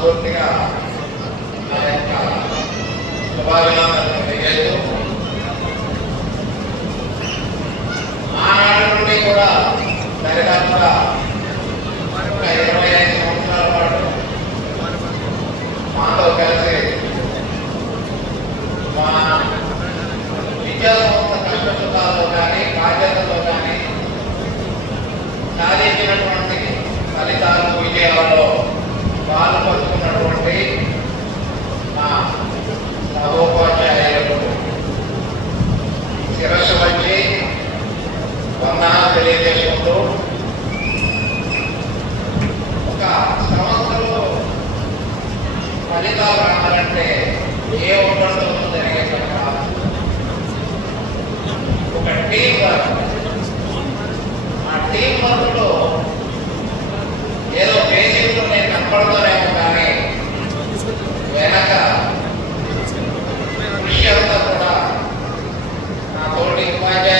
మనస్ఫూర్తిగా నా యొక్క శుభాభిమానాలు తెలియజేస్తూ ఆనాటి నుండి కూడా దరిదాపుగా ఒక ఇరవై holding my dad.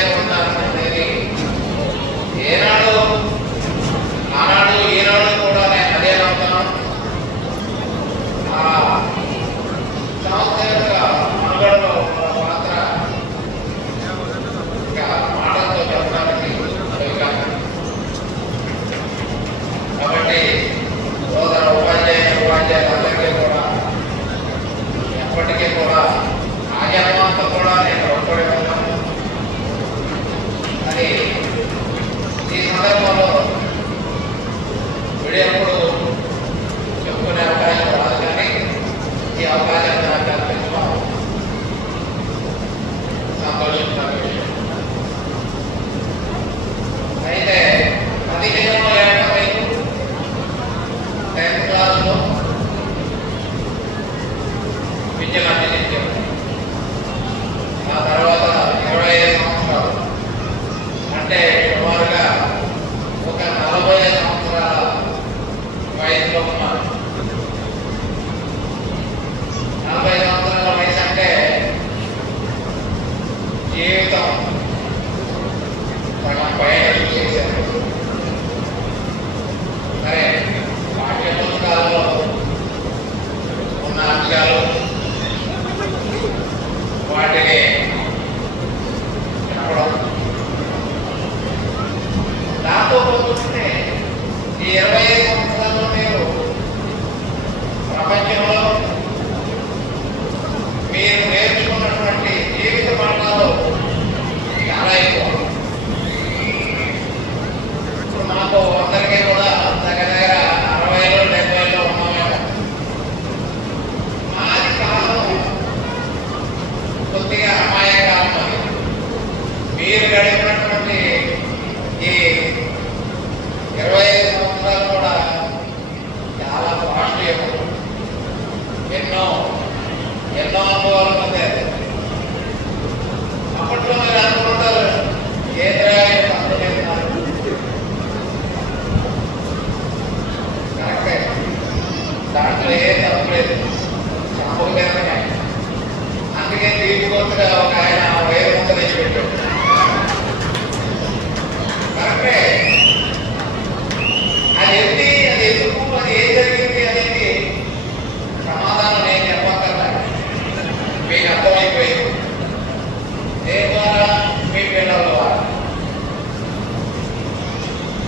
तो तेरा आया काम है मेरे घर पर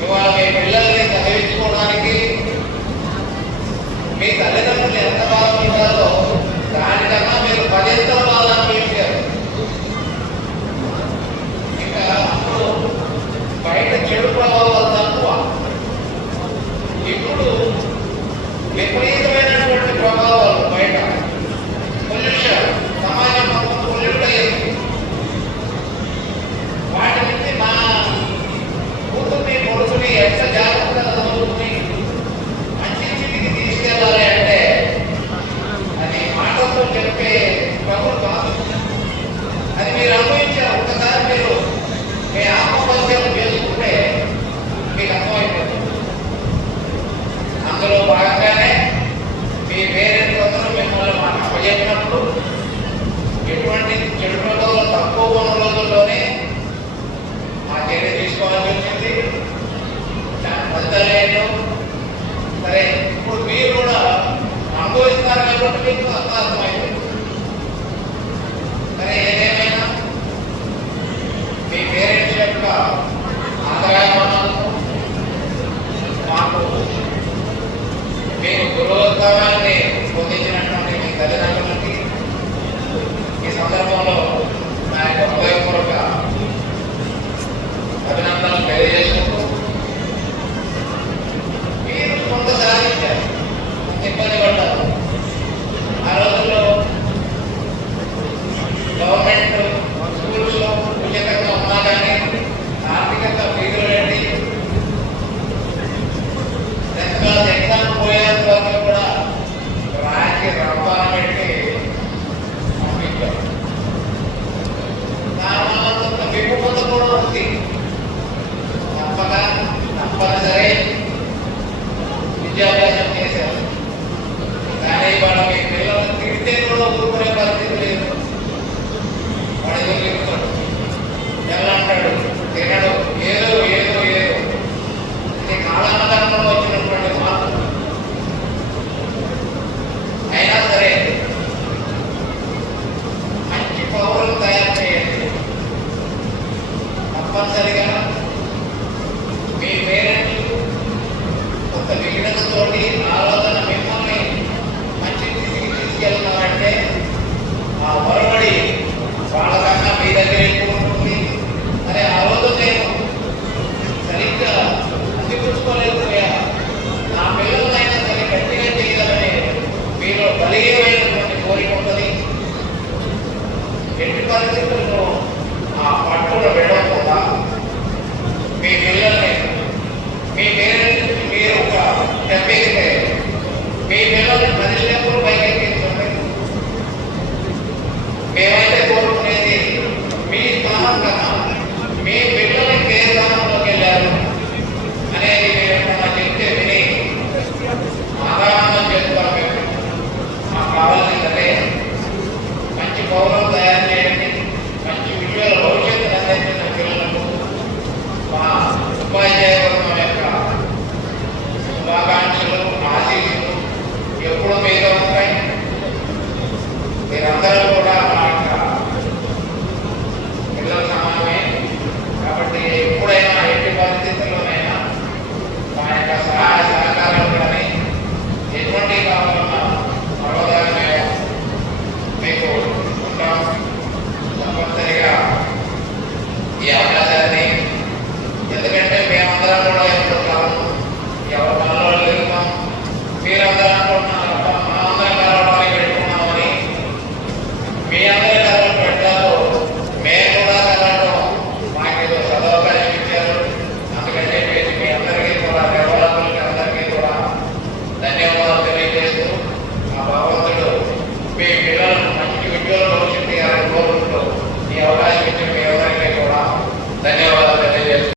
ఇవాళ మీ పిల్లల్ని చదివించుకోవడానికి మీ తల్లిదండ్రులు ఎంత బాధపడ్డారో దానికన్నా మీరు పదింతలు బాధ అనుభవించారు ఇంకా అప్పుడు బయట చెడు ప్రభావాలు తక్కువ. ఇప్పుడు విపరీత పనిచేసినప్పుడు ఎటువంటి చెడు రోజుల్లో తక్కువ ఉన్న రోజుల్లోనే ఆ చర్య తీసుకోవాల్సి వచ్చింది. ఫలితాలు సరే ఇప్పుడు మీరు కూడా అనుభవిస్తారు కాబట్టి మీకు అర్థమైంది